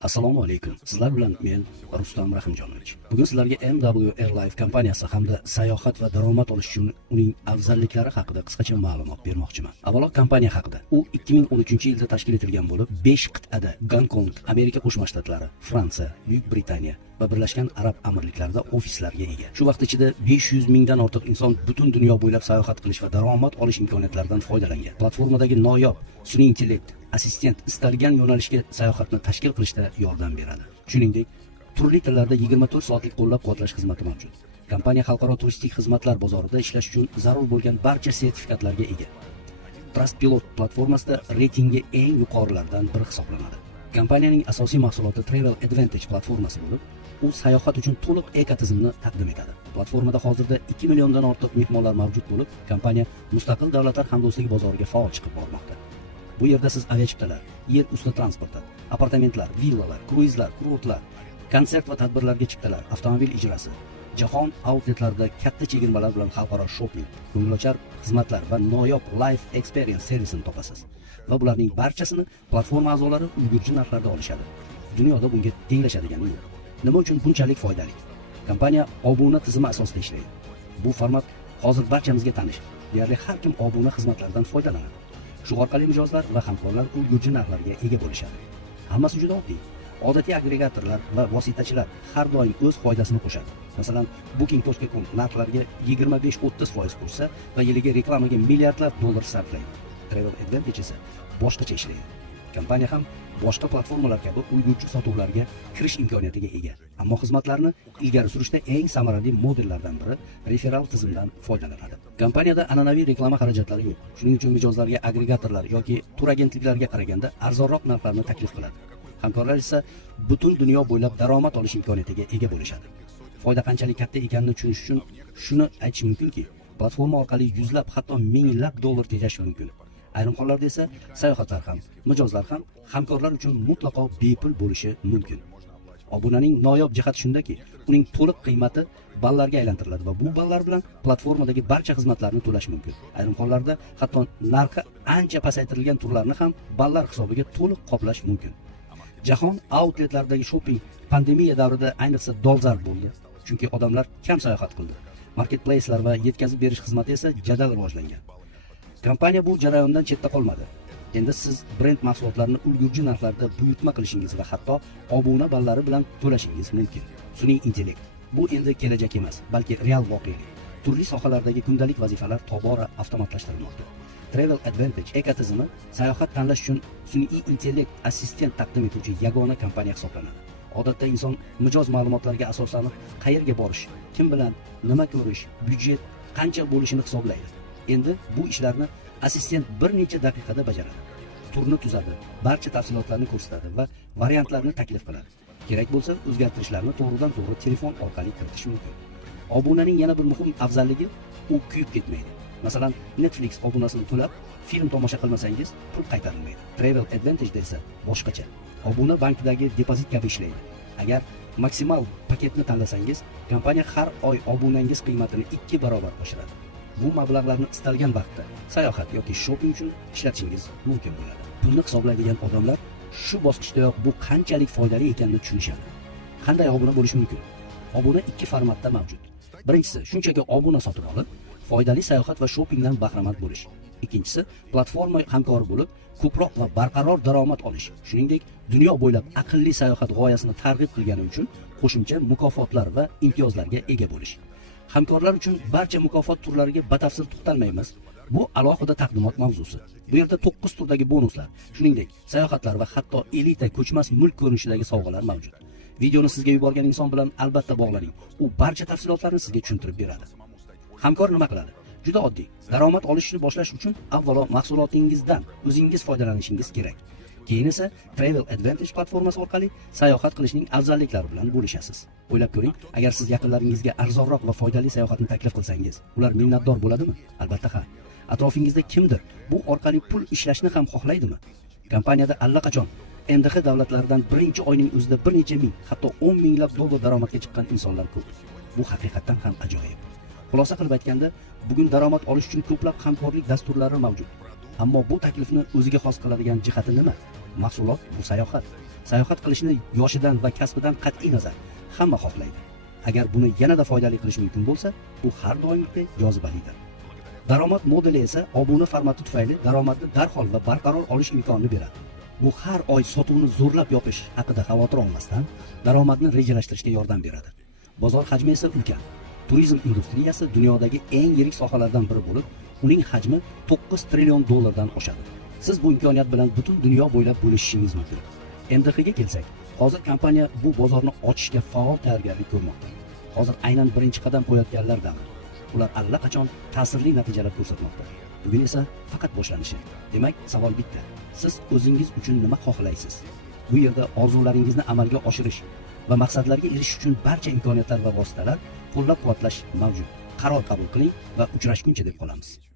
Assalomu alaykum. Sizlar bilan men Rustam Rahimjonovich. Bugun sizlarga MW Airlife kompaniyasi hamda sayohat va daromad olish uchun uning afzalliklari haqida qisqacha ma'lumot bermoqchiman. Avvalo kompaniya haqida. U 2013-yilda tashkil etilgan bo'lib, 5 qit'ada Gonkong, Amerika Qo'shma Shtatlari, Fransiya, Buyuk Britaniya va Birlashgan Arab Amirliklarida ofislarga ega. Shu vaqt ichida 500 mingdan ortiq inson butun dunyo bo'ylab sayohat qilish va daromad olish imkoniyatlaridan foydalangan. Platformadagi noyob sun'iy intellekt assistent istalgan yo'nalishga sayohatni tashkil qilishda yordam beradi. Shuningdek, turli tillarda 24 soatlik qo'llab-quvvatlash xizmati mavjud. Kompaniya xalqaro turistik xizmatlar bozorida ishlash uchun zarur bo'lgan barcha sertifikatlarga ega. Trustpilot platformasida reytingi eng yuqorilardan biri hisoblanadi. Kompaniyaning asosiy mahsuloti Travel Advantage platformasi bo'lib, u sayohat uchun to'liq ekotizimni taqdim etadi. Platformada hozirda 2 milliondan ortiq mehmonlar mavjud bo'lib, kompaniya mustaqil davlatlar hamdo'stligi bozoriga faol chiqib bormoqda. Bu yerda siz aviachiptalar, yer usti transporti, apartamentlar, villalar, kruizlar, kurortlar, konsert va tadbirlarga chiptalar, avtomobil ijrosi, jahon outletlarida katta chegirmalar bilan xalqaro shopping, ko'ngilochar xizmatlar va noyob life experience servisini topasiz. Va bularning barchasini platforma a'zolari ulgurji narxlarda olishadi. Dunyoda bunga tenglashadigani yo'q. Nima uchun bunchalik foydali? Kompaniya obuna tizimi asosida ishlaydi. Bu format hozir barchamizga tanish. Deyarli har kim obuna xizmatlaridan foydalanadi. Shu orqali mijozlar va hamkorlar ulgurji narxlarga ega bo'lishadi. Hammasi juda oddiy. Odatiy agregatorlar va vositachilar har doim o'z foydasini qo'shadi. Masalan, booking.com narxlarga 25-30% qo'shsa va yiliga reklamaga milliardlab dollar sarflaydi. Travel Advantage esa boshqacha ishlaydi. Kompaniya ham boshqa platformalar kabi ulgurji sotuvlarga kirish imkoniyatiga ega. Ammo xizmatlarni ilgari surishda eng samarali modellardan biri referral tizimdan foydalanadi. Kompaniyada an'anaviy reklama xarajatlari yo'q. Shuning uchun mijozlarga agregatorlar yoki tur agentliklarga qaraganda arzonroq narxlarni taklif qiladi. Hamkorlar esa butun dunyo bo'ylab daromad olish imkoniyatiga ega bo'lishadi. Foyda qanchalik katta ekanini tushunish uchun shuni aytish mumkinki, platforma orqali yuzlab, hatto minglab dollar tejash mumkin. Ayrim hollarda esa sayohatlar ham, mijozlar ham hamkorlar uchun mutlaqo bepul bo'lishi mumkin. Obunaning noyob jihati shundaki, uning to'liq qiymati ballarga aylantiriladi va bu ballar bilan platformadagi barcha xizmatlarni to'lash mumkin. Ayrim hollarda hatto narxi ancha pasaytirilgan turlarni ham ballar hisobiga to'liq qoplash mumkin. Jahon outletlaridagi shopping pandemiya davrida ayniqsa dolzarb bo'ldi, chunki odamlar kam sayohat qildi. Marketplacelar va yetkazib berish xizmati esa jadal rivojlangan. Kompaniya bu jarayondan chetda qolmadi. Endi siz brend mahsulotlarini ulgurji narxlarda buyurtma qilishingiz va hatto obuna ballari bilan to'lashingiz mumkin. Sun'iy intellekt bu endi kelajak emas, balki real voqelik. Turli sohalardagi kundalik vazifalar tobora avtomatlashtirilmoqda. Travel Advantage ekotizimi sayohat tanlash uchun sun'iy intellekt assistent taqdim etuvchi yagona kompaniya hisoblanadi. Odatda inson mijoz ma'lumotlariga asoslanib qayerga borish, kim bilan, nima ko'rish, byudjet qancha bo'lishini hisoblaydi. Endi bu ishlarni assistent bir necha daqiqada bajaradi. Turni tuzadi, barcha tafsilotlarni ko'rsatadi va variantlarni taklif qiladi. Kerak bo'lsa, o'zgartirishlarni to'g'ridan-to'g'ri telefon orqali kiritish mumkin. Obunaning yana bir muhim afzalligi, u kuyib ketmaydi. Masalan, Netflix obunasini to'lab, film tomosha qilmasangiz, pul qaytarilmaydi. Travel Advantage esa boshqacha. Obuna bankdagi depozit kabi ishlaydi. Agar maksimal paketni tanlasangiz, kompaniya har oy obunangiz qiymatini 2 barobar oshiradi. Bu mablag'larni istalgan vaqtda sayohat yoki shopping uchun ishlatishingiz mumkin bo'ladi. Pulni hisoblaydigan odamlar shu bosqichdayoq bu qanchalik foydali ekanini tushunishadi. Qanday obuna bo'lish mumkin? Obuna 2 formatda mavjud. Birinchisi, shunchaki obuna sotib olib, foydali sayohat va shoppingdan bahramand bo'lish. Ikkinchisi, platforma hamkori bo'lib, ko'proq va barqaror daromad olish. Shuningdek, dunyo bo'ylab aqlli sayohat g'oyasini targ'ib qilgani uchun qo'shimcha mukofotlar va imtiyozlarga ega bo'lish. Hamkorlar uchun barcha mukofot turlariga batafsil to'xtalmaymiz. Bu alohida taqdimot mavzusi. Bu yerda 9 turdagi bonuslar, shuningdek, sayohatlar va hatto elita ko'chmas mulk ko'rinishidagi sovg'alar mavjud. Videoni sizga yuborgan inson bilan albatta bog'laning. U barcha tafsilotlarni sizga tushuntirib beradi. Hamkor nima qiladi? Juda oddiy. Daromad olishni boshlash uchun avvalo mahsulotingizdan o'zingiz foydalanishingiz kerak. Keyin esa Travel Advantage platformasi orqali sayohat qilishning afzalliklari bilan bo'lishasiz. O'ylab ko'ring, agar siz yaqinlaringizga arzonroq va foydali sayohatni taklif qilsangiz, ular minnatdor bo'ladimi? Albatta ha. Atrofingizda kimdir bu orqali pul ishlashni ham xohlaydimi? Kompaniyada allaqachon MDH davlatlaridan birinchi oyning o'zida bir necha ming, hatto 10 minglab dollar daromadga chiqqan insonlar ko'p. Bu haqiqatan ham ajoyib. Xulosa qilib aytganda, bugun daromad olish uchun ko'plab hamkorlik dasturlari mavjud. Ammo bu taklifni o'ziga xos qiladigan jihati nima? Mahsulot bu sayohat. Sayohat qilishni yoshidan va kasbidan qat'iy nazar hamma xohlaydi. Agar buni yanada foydali qilish mumkin bo'lsa, bu har doimgidek jozibalidir. Daromad modeli esa obuna formati tufayli daromadni darhol va barqaror olish imkonini beradi. Bu har oy sotuvni zo'rlab yopish haqida xavotir olmasdan daromadni rejalashtirishga yordam beradi. Bozor hajmi esa ulkan. Turizm industriyasi dunyodagi eng yirik sohalardan biri bo'lib, uning hajmi 9 trillion dollardan oshadi. Siz bu imkoniyat bilan butun dunyo bo'ylab bo'lishishingiz mumkin. MDHga kelsak, hozir kompaniya bu bozorni ochishga faol tayyorgarlik ko'rmoqda. Hozir aynan birinchi qadam qo'yayotganlar davri. Ular allaqachon ta'sirli natijalar ko'rsatmoqda. Bugun esa faqat boshlanishi. Demak, savol bitta. Siz o'zingiz uchun nima xohlaysiz? Bu yerda orzularingizni amalga oshirish va maqsadlarga erishish uchun barcha imkoniyatlar va vositalar qo'llab-quvvatlash mavjud. Qaror qabul qiling va uchrashguncha deb qolamiz.